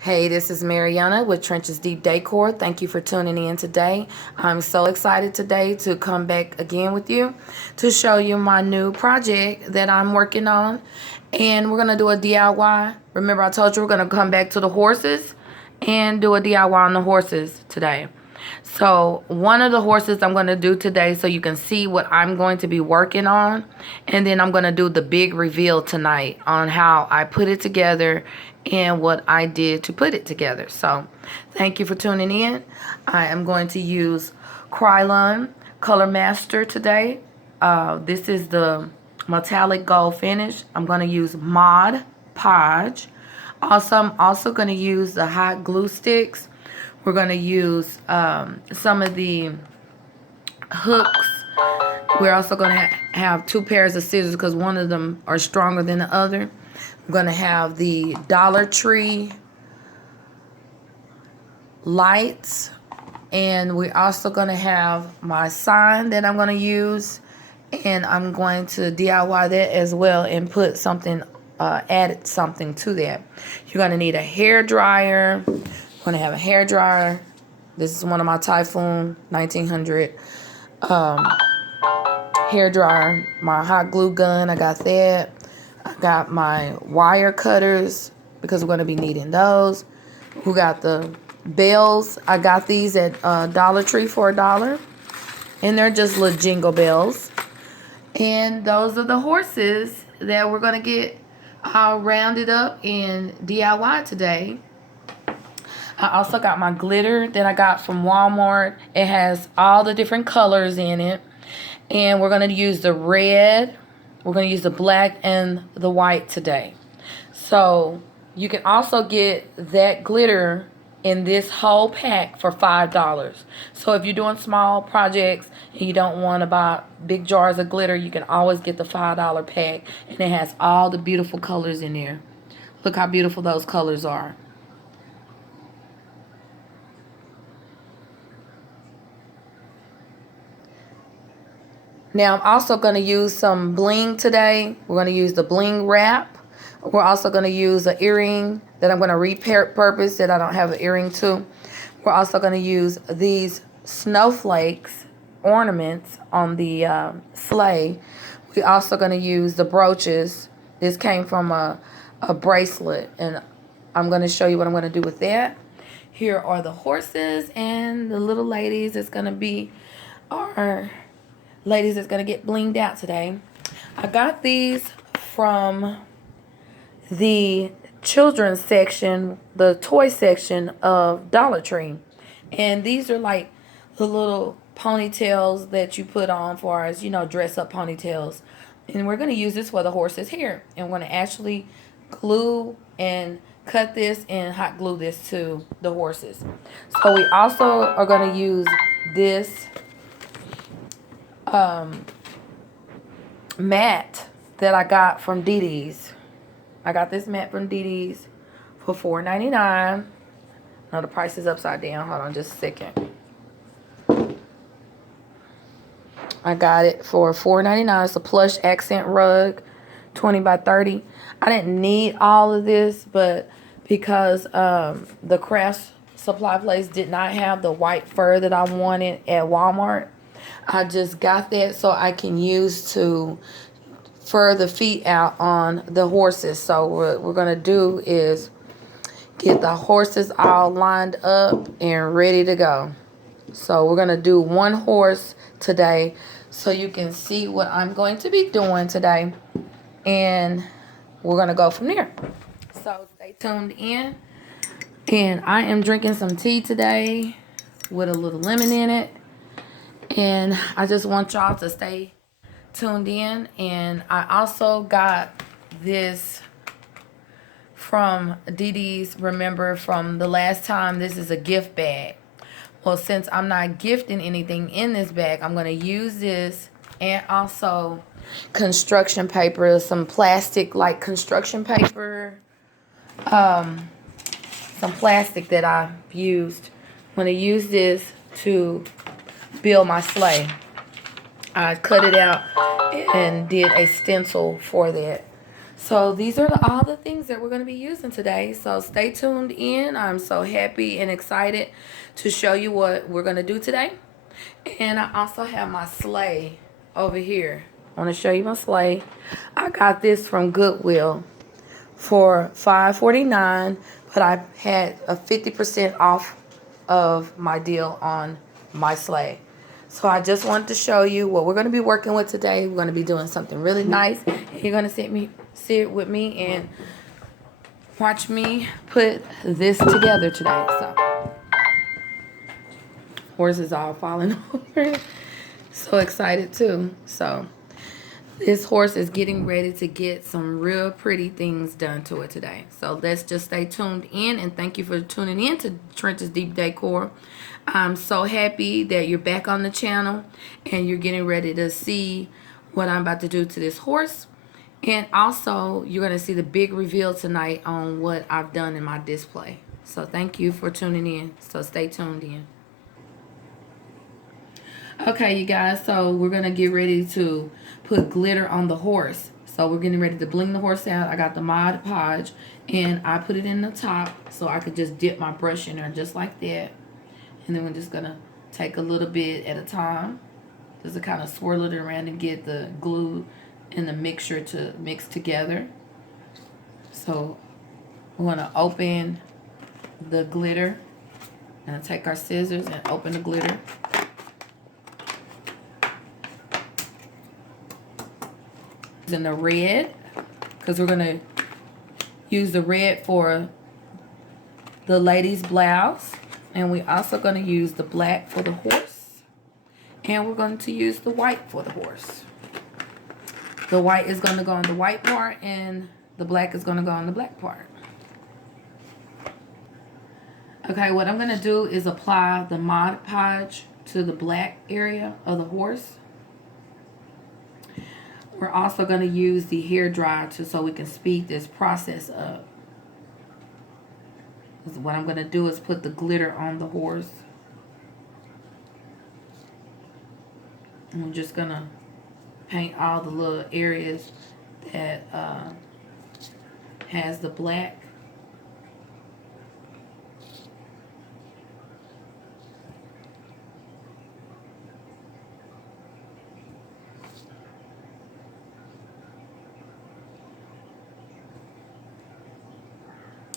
Hey, this is Mariana with Trenches Deep Decor. Thank you for tuning in today. I'm so excited today to come back again with you to show you my new project that I'm working on. And we're going to do a DIY. Remember I told you we're going to come back to the horses and do a DIY on the horses today. So one of the horses I'm going to do today so you can see what I'm going to be working on. And then I'm going to do the big reveal tonight on how I put it together and what I did to put it together. So thank you for tuning in. I am going to use Krylon Color Master today. This is the metallic gold finish. I'm going to use Mod Podge. Also, I'm also going to use the hot glue sticks. We're going to use some of the hooks. We're also going to have two pairs of scissors because one of them are stronger than the other. I'm going to have the DollarTree lights. And we're also going to have my sign that I'm going to use. And I'm going to DIY that as well and put something, added something to that. You're going to need a hair dryer. I'm going to have a hair dryer. This is one of my Typhoon 1900 hair dryer. My hot glue gun, I got that. I got my wire cutters because we're going to be needing those. We got the bells. I got these at Dollar Tree for $1. And they're just little jingle bells. And those are the horses that we're going to get rounded up and DIY today. I also got my glitter that I got from Walmart. It has all the different colors in it. And we're going to use the red, we're going to use the black, and the white today. So you can also get that glitter in this whole pack for $5. So if you're doing small projects and you don't want to buy big jars of glitter, you can always get the $5 pack. And it has all the beautiful colors in there. Look how beautiful those colors are. Now I'm also going to use some bling today. We're going to use the bling wrap. We're also going to use an earring that I'm going to repurpose that I don't have an earring to. We're also going to use these snowflakes ornaments on the sleigh. We're also going to use the brooches. This came from a bracelet, and I'm going to show you what I'm going to do with that. Here are the horses, and the little ladies is going to be our ladies that's going to get blinged out today. I got these from the children's section, the toy section of Dollar Tree. And these are like the little ponytails that you put on for us, you know, dress up ponytails. And we're going to use this for the horses here. And we're going to actually glue and cut this and hot glue this to the horses. So we also are going to use this mat that I got from DD's. I got this mat from DD's for $4.99. Now the price is upside down. Hold on just a second. I got it for $4.99. It's a plush accent rug, 20 by 30. I didn't need all of this, but because the craft supply place did not have the white fur that I wanted at Walmart, I just got that so I can use to fur the feet out on the horses. So what we're going to do is get the horses all lined up and ready to go. So we're going to do one horse today so you can see what I'm going to be doing today. And we're going to go from there. So stay tuned in. And I am drinking some tea today with a little lemon in it. And I just want y'all to stay tuned in. And I also got this from DD's, remember from the last time. This is a gift bag. Well, since I'm not gifting anything in this bag, I'm going to use this and also construction paper, some plastic like construction paper, some plastic that I've used. I'm going to use this to build my sleigh. I cut it out and did a stencil for that. So these are all the things that we're going to be using today. So stay tuned in. I'm so happy and excited to show you what we're going to do today. And I also have my sleigh over here. I want to show you my sleigh. I got this from Goodwill for $5.49, but I had a 50% off of my deal on my sleigh. So I just wanted to show you what we're going to be working with today. We're going to be doing something really nice. You're going to sit with me and watch me put this together today. So horse is all falling over. So excited too. So this horse is getting ready to get some real pretty things done to it today. So let's just stay tuned in, and thank you for tuning in to Trench's Deep Decor. I'm so happy that you're back on the channel and you're getting ready to see what I'm about to do to this horse. And also, you're going to see the big reveal tonight on what I've done in my display. So thank you for tuning in. So stay tuned in. Okay, you guys, so we're going to get ready to put glitter on the horse. So we're getting ready to bling the horse out. I got the Mod Podge, and I put it in the top so I could just dip my brush in there just like that. And then we're just going to take a little bit at a time. Just to kind of swirl it around and get the glue and the mixture to mix together. So we're going to open the glitter. And take our scissors and open the glitter. In the red, because we're going to use the red for the lady's blouse, and we're also going to use the black for the horse, and we're going to use the white for the horse. The white is going to go on the white part, and the black is going to go on the black part. Okay, what I'm going to do is apply the Mod Podge to the black area of the horse. We're also going to use the hair dryer so we can speed this process up. What I'm going to do is put the glitter on the horse. And I'm just going to paint all the little areas that has the black.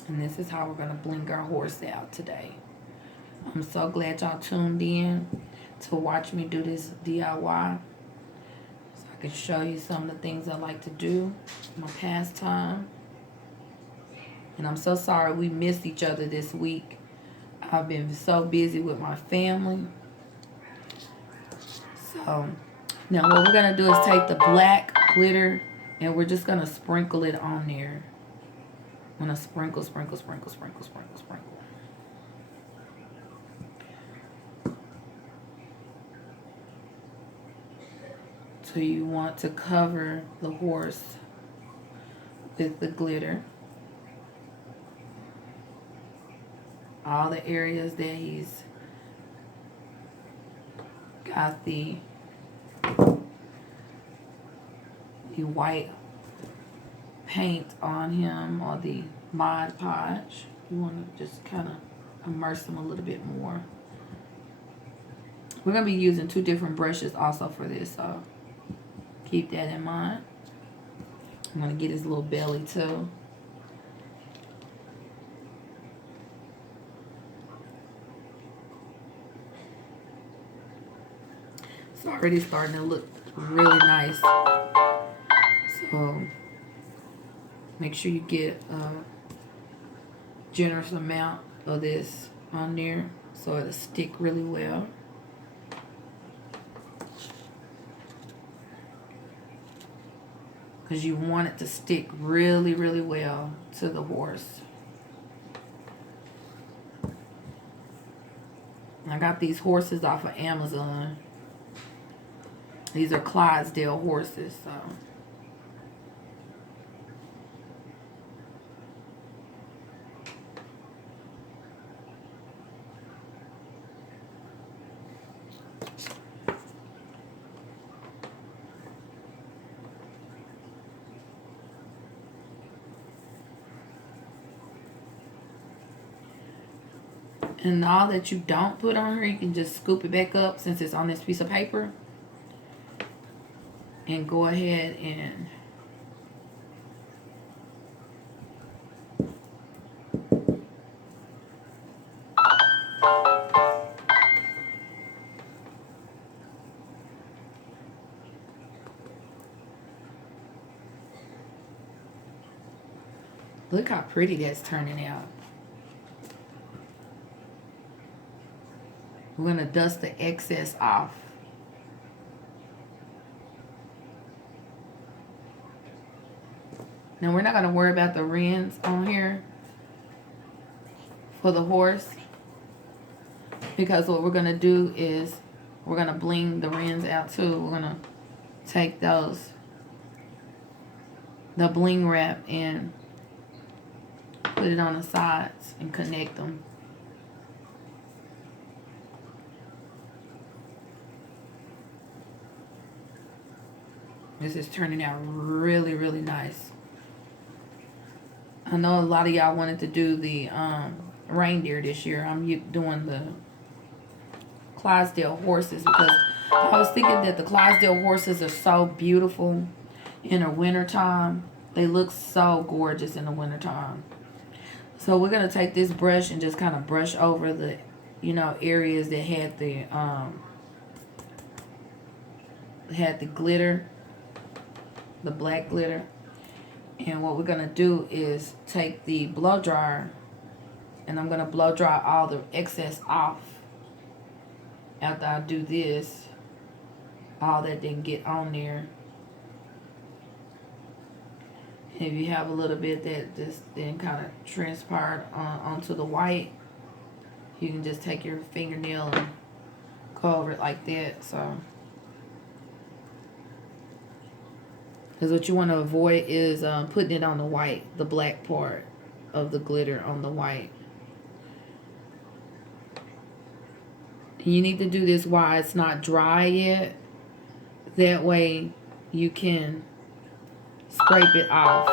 And this is how we're going to bling our horse out today. I'm so glad y'all tuned in to watch me do this DIY. So I can show you some of the things I like to do, my pastime. And I'm so sorry we missed each other this week. I've been so busy with my family. So now what we're going to do is take the black glitter and we're just going to sprinkle it on there. I'm going to sprinkle, sprinkle, sprinkle, sprinkle, sprinkle, sprinkle. So you want to cover the horse with the glitter. All the areas that he's got the white paint on him, or the Mod Podge. You want to just kind of immerse him a little bit more. We're going to be using 2 different brushes also for this, so keep that in mind. I'm going to get his little belly too. It's already starting to look really nice. So make sure you get a generous amount of this on there so it'll stick really well. Because you want it to stick really, really well to the horse. I got these horses off of Amazon. These are Clydesdale horses, so. And all that you don't put on here, you can just scoop it back up since it's on this piece of paper. And go ahead and look how pretty that's turning out. We're going to dust the excess off. Now we're not going to worry about the rims on here for the horse, because what we're going to do is we're going to bling the rims out too. We're going to take the bling wrap, and put it on the sides and connect them. This is turning out really, really nice. I know a lot of y'all wanted to do the reindeer this year. I'm doing the Clydesdale horses because I was thinking that the Clydesdale horses are so beautiful in the wintertime. They look so gorgeous in the wintertime. So we're going to take this brush and just kind of brush over the, areas that had the glitter, the black glitter. And what we're going to do is take the blow dryer, and I'm going to blow dry all the excess off. After I do this, all that didn't get on there. If you have a little bit that just then kind of transpired onto the white, you can just take your fingernail and go over it like that. So, because what you want to avoid is putting it on the white, the black part of the glitter on the white. You need to do this while it's not dry yet. That way you can scrape it off,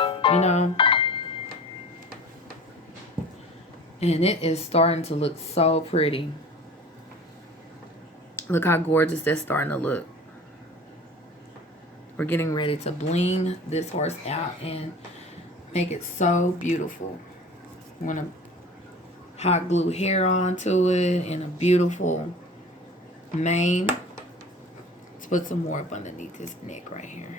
And it is starting to look so pretty. Look how gorgeous that's starting to look. We're getting ready to bling this horse out and make it so beautiful. I'm going to hot glue hair onto it and a beautiful mane. Let's put some more up underneath his neck right here.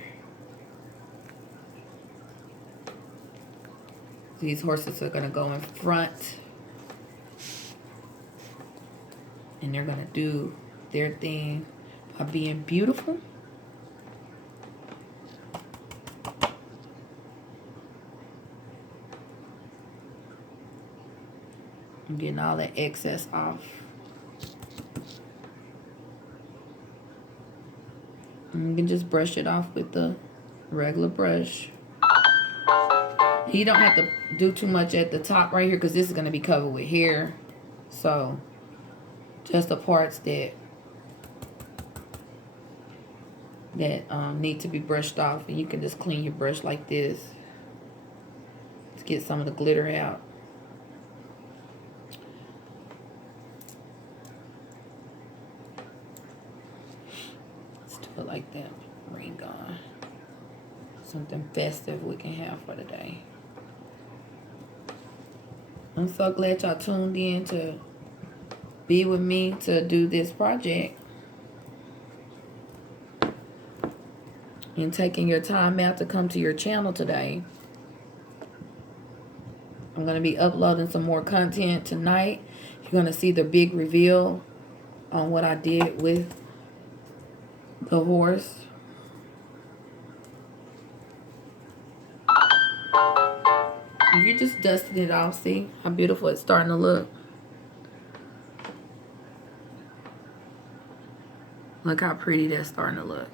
These horses are going to go in front, and they're going to do their thing by being beautiful. I'm getting all that excess off. And you can just brush it off with the regular brush. You don't have to do too much at the top right here because this is going to be covered with hair. So, just the parts that need to be brushed off. And you can just clean your brush like this to get some of the glitter out. Let's do it like that. Ring on. Something festive we can have for today. I'm so glad y'all tuned in to be with me to do this project. And taking your time out to come to your channel today. I'm going to be uploading some more content tonight. You're going to see the big reveal on what I did with the horse. You're just dusting it off. See how beautiful it's starting to look. Look how pretty that's starting to look.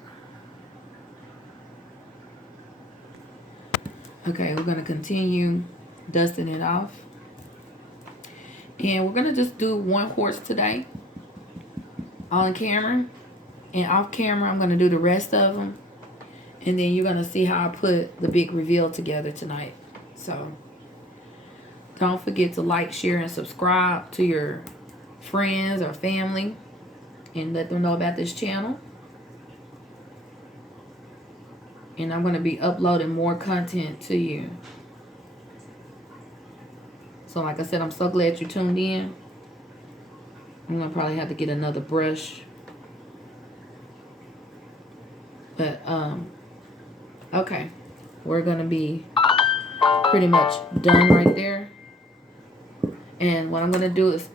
Okay, we're going to continue dusting it off. And we're going to just do one horse today on camera. And off camera, I'm going to do the rest of them. And then you're going to see how I put the big reveal together tonight. So, don't forget to like, share, and subscribe to your friends or family and let them know about this channel. And I'm going to be uploading more content to you. So like I said, I'm so glad you tuned in. I'm going to probably have to get another brush. But, okay. We're going to be pretty much done right there. And what I'm going to do is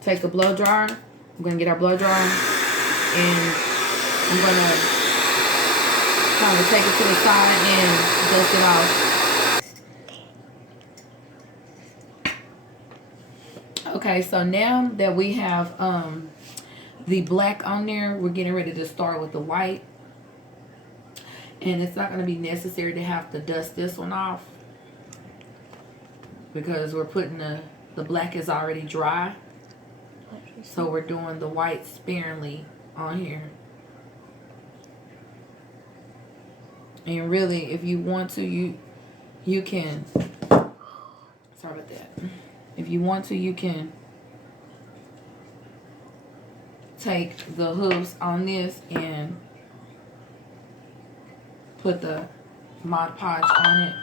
take a blow dryer. I'm going to get our blow dryer. And I'm going to kind of take it to the side and dust it off. Okay, so now that we have the black on there, we're getting ready to start with the white. And it's not going to be necessary to have to dust this one off because we're putting the black is already dry. So we're doing the white sparingly on here. And really, if you want to, you can, sorry about that. If you want to, you can take the hooves on this and put the Mod Podge on it.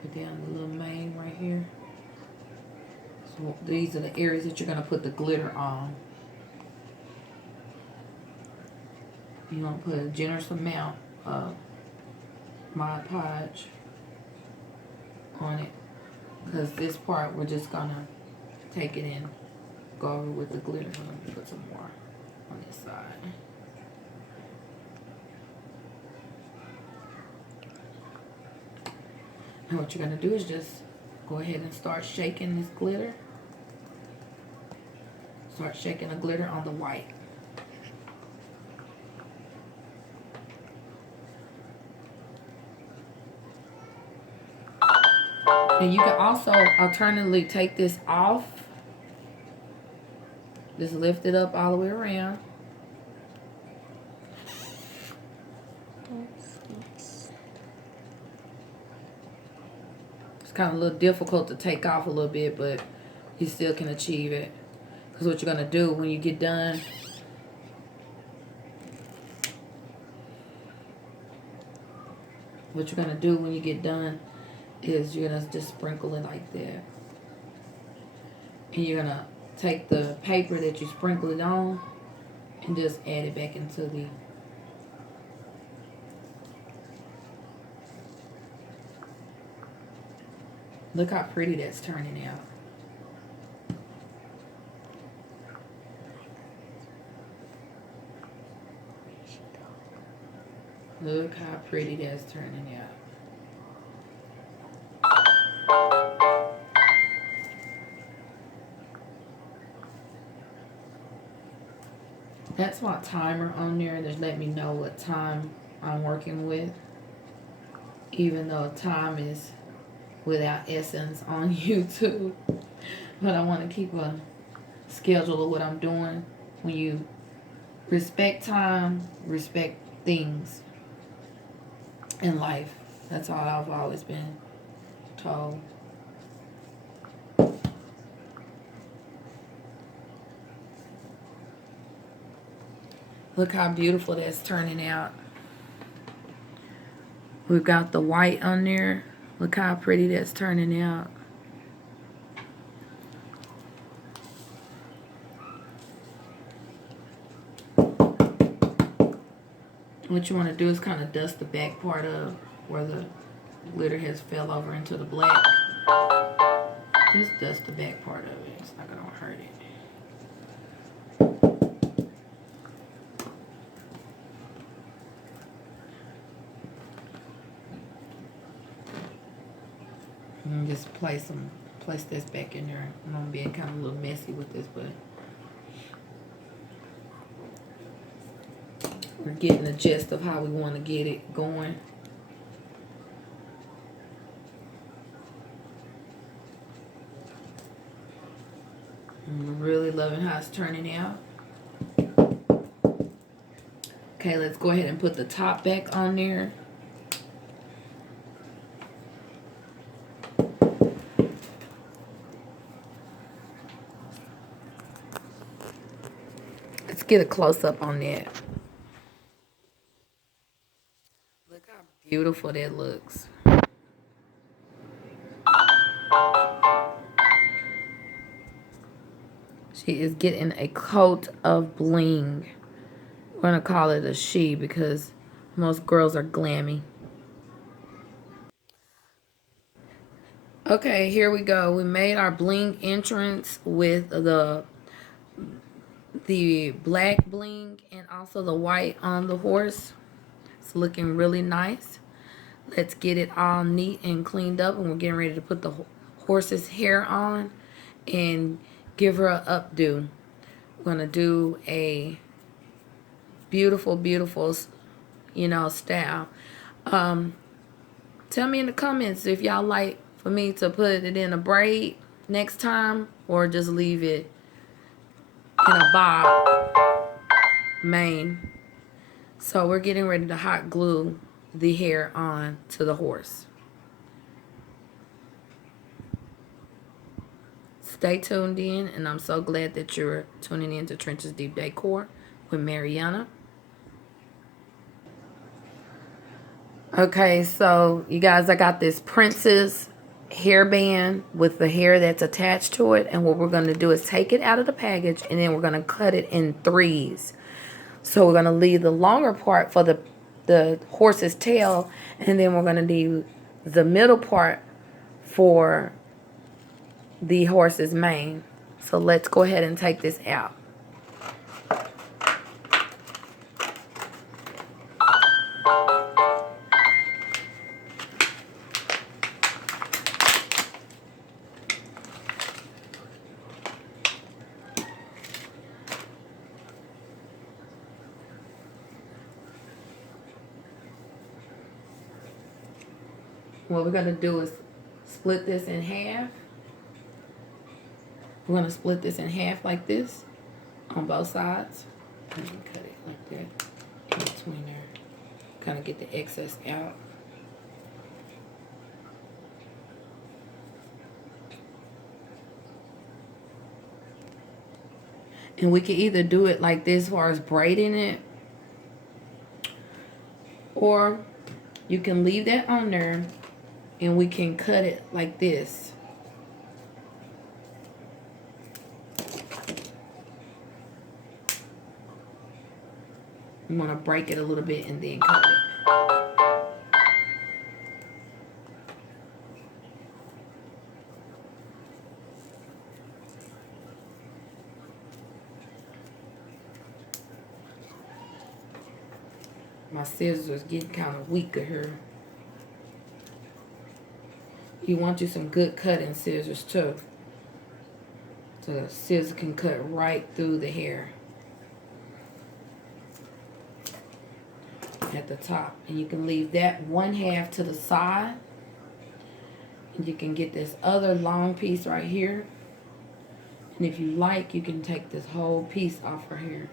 Put down the little mane right here. So these are the areas that you're going to put the glitter on. You're going to put a generous amount of Mod Podge on it, because this part we're just gonna take it and go over with the glitter. I'm gonna put some more on this side. And what you're gonna do is just go ahead and start shaking this glitter. Start shaking the glitter on the white. And you can also alternatively take this off. Just lift it up all the way around. It's kind of a little difficult to take off a little bit, but you still can achieve it. Because what you're going to do when you get done, is you're going to just sprinkle it like that. And you're going to take the paper that you sprinkled it on and just add it back into the... Look how pretty that's turning out. Look how pretty that's turning out. That's my timer on there. Just let me know what time I'm working with. Even though time is without essence on YouTube. But I want to keep a schedule of what I'm doing. When you respect time, respect things in life. That's all I've always been told. Look how beautiful that's turning out. We've got the white on there. Look how pretty that's turning out. What you want to do is kind of dust the back part of where the glitter has fell over into the black. Just dust the back part of it. It's not going to hurt it. And just place this back in there. I'm being kind of a little messy with this, but we're getting the gist of how we want to get it going. I'm really loving how it's turning out. Okay, let's go ahead and put the top back on there. Let's get a close-up on that. Look how beautiful that looks. She is getting a coat of bling. We're going to call it a she because most girls are glammy. Okay, here we go. We made our bling entrance with the black bling and also the white on the horse. It's looking really nice. Let's get it all neat and cleaned up, and we're getting ready to put the horse's hair on and give her an updo. We're gonna do a beautiful, beautiful, style. Tell me in the comments if y'all like for me to put it in a braid next time or just leave it in a bob mane. So we're getting ready to hot glue the hair on to the horse. Stay tuned in, and I'm so glad that you're tuning in to Trenches Deep Decor with Mariana. Okay, so you guys, I got this princess hairband with the hair that's attached to it, and what we're going to do is take it out of the package, and then we're going to cut it in threes. So we're going to leave the longer part for the horse's tail, and then we're going to leave the middle part for the horse's mane. So let's go ahead and take this out. What we're going to do is split this in half. We're going to split this in half like this on both sides. And cut it like that in between there. Kind of get the excess out. And we can either do it like this as far as braiding it, or you can leave that on there and we can cut it like this. You want to break it a little bit and then cut it. My scissors getting kind of weaker here. You want you some good cutting scissors too. So the scissors can cut right through the hair at the top. And you can leave that one half to the side. And you can get this other long piece right here. And if you like, you can take this whole piece off her hair.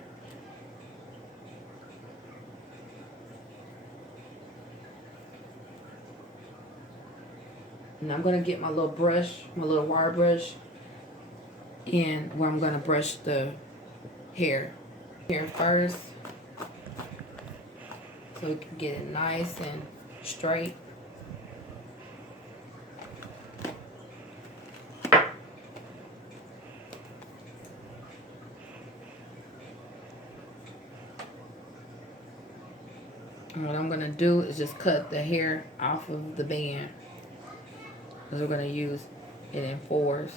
And I'm going to get my little brush, my little wire brush, and where I'm going to brush the hair first, so we can get it nice and straight. And what I'm going to do is just cut the hair off of the band, because we're going to use it in fours.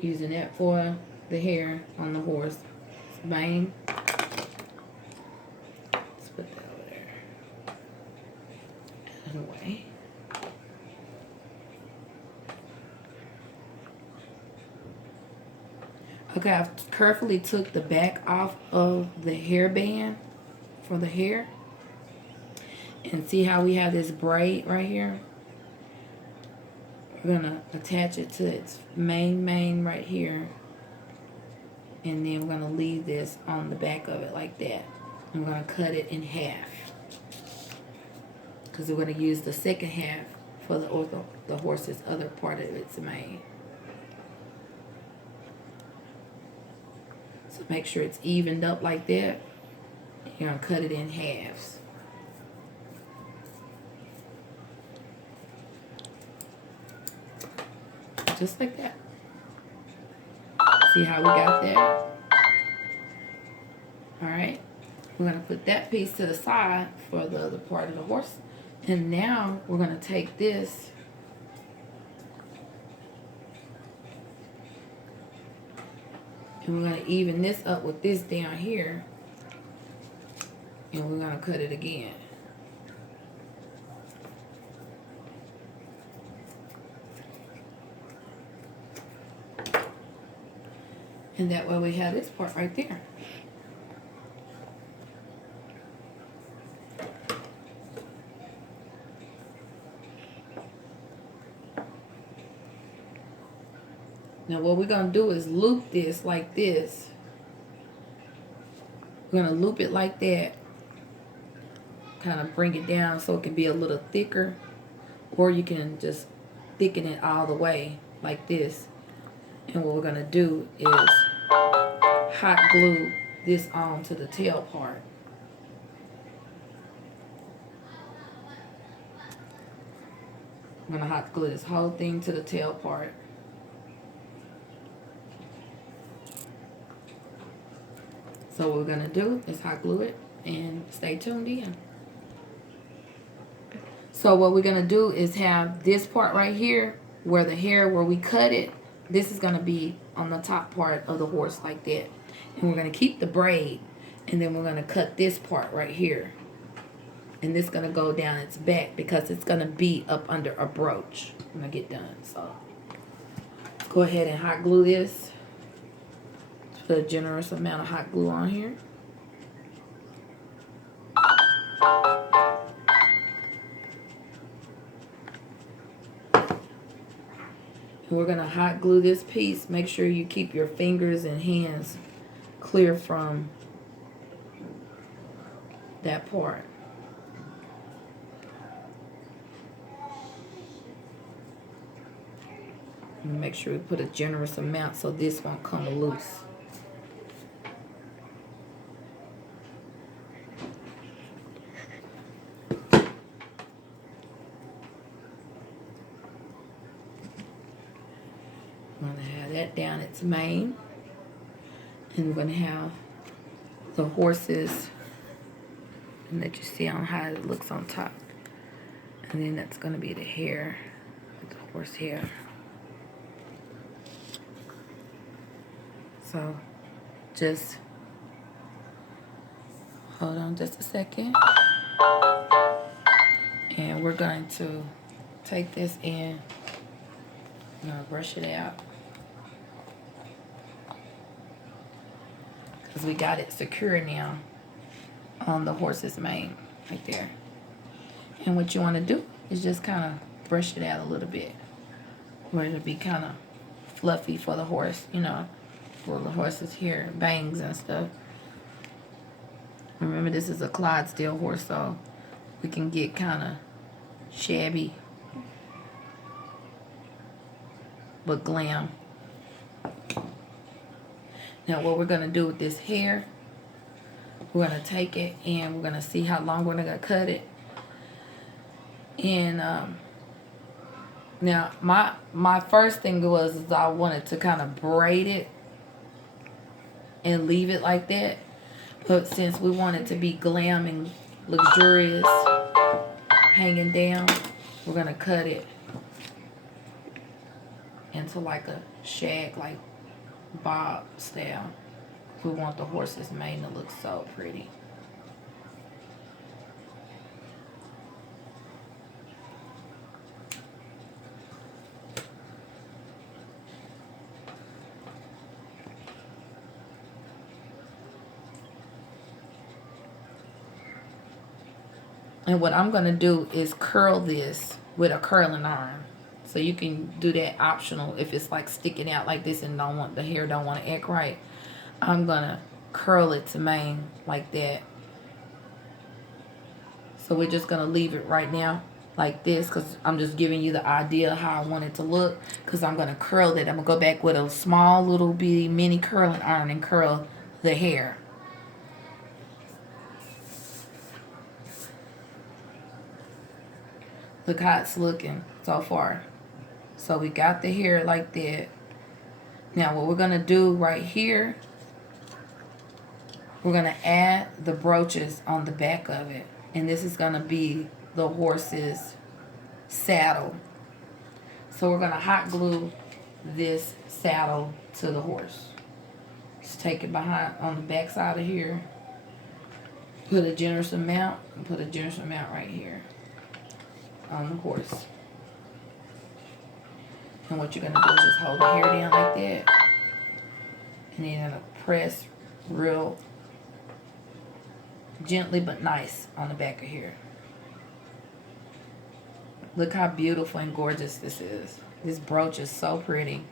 Using that for the hair on the horse mane. Let's put that over there. Out of the way. Okay, I've carefully took the back off of the hairband for the hair. And see how we have this braid right here? We're gonna attach it to its main right here, and then we're gonna leave this on the back of it like that. I'm gonna cut it in half because we're gonna use the second half for the horse's other part of its mane. So make sure it's evened up like that. You're gonna cut it in halves. Just like that. See how we got that? Alright. We're going to put that piece to the side for the other part of the horse. And now we're going to take this and we're going to even this up with this down here. And we're going to cut it again. And that way we have this part right there. Now what we're going to do is loop this like this. We're going to loop it like that. Kind of bring it down so it can be a little thicker. Or you can just thicken it all the way like this. And what we're going to do is hot glue this on to the tail part. I'm going to hot glue this whole thing to the tail part. So what we're going to do is hot glue it and stay tuned in. So what we're going to do is have this part right here where the hair, where we cut it, this is going to be on the top part of the horse like that. And we're going to keep the braid, and then we're going to cut this part right here. And this is going to go down its back because it's going to be up under a brooch when I get done. So go ahead and hot glue this. Put a generous amount of hot glue on here. And we're going to hot glue this piece. Make sure you keep your fingers and hands clear from that part. And make sure we put a generous amount so this won't come loose. I'm going to have that down its mane. And we're going to have the horses, and let you see on how it looks on top. And then that's going to be the hair, the horse hair. So just hold on just a second. And we're going to take this in. I'm going to brush it out. Because we got it secure now on the horse's mane right there. And what you want to do is just kind of brush it out a little bit where it'll be kind of fluffy for the horse, you know, for the horse's hair, bangs and stuff. Remember, this is a Clydesdale horse, so we can get kind of shabby but glam. Now what we're going to do with this hair, we're going to take it and we're going to see how long we're going to cut it. And now my first thing was is I wanted to kind of braid it and leave it like that. But since we want it to be glam and luxurious, hanging down, we're going to cut it into like a shag, like bob style. We want the horse's mane to look so pretty. And what I'm going to do is curl this with a curling iron. So you can do that optional if it's like sticking out like this and the hair don't want to act right. I'm gonna curl it to mane like that. So we're just gonna leave it right now like this because I'm just giving you the idea of how I want it to look, because I'm gonna curl it. I'm gonna go back with a small little bitty mini curling iron and curl the hair. Look how it's looking so far. So we got the hair like that. Now what we're gonna do right here, we're gonna add the brooches on the back of it. And this is gonna be the horse's saddle. So we're gonna hot glue this saddle to the horse. Just take it behind on the back side of here. Put a generous amount and put a generous amount right here on the horse. And what you're gonna do is just hold the hair down like that. And then you're gonna press real gently but nice on the back of here. Look how beautiful and gorgeous this is. This brooch is so pretty.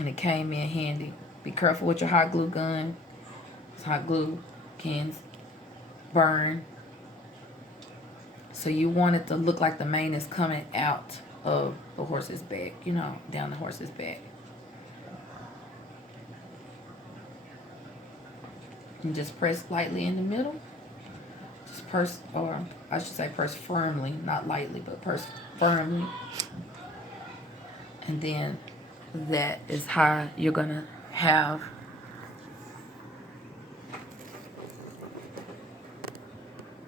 And it came in handy. Be careful with your hot glue gun. This hot glue can burn. So you want it to look like the mane is coming out of the horse's back, you know, down the horse's back. And just press lightly in the middle. Just press, or I should say press firmly, not lightly, but press firmly. And then that is how you're gonna have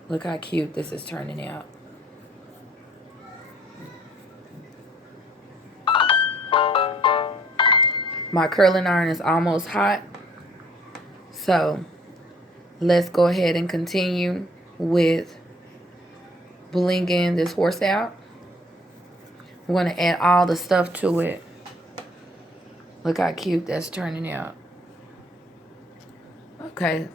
look how cute this is turning out. My curling iron is almost hot. So let's go ahead and continue with blinging this horse out. We're going to add all the stuff to it. Look how cute that's turning out. Okay,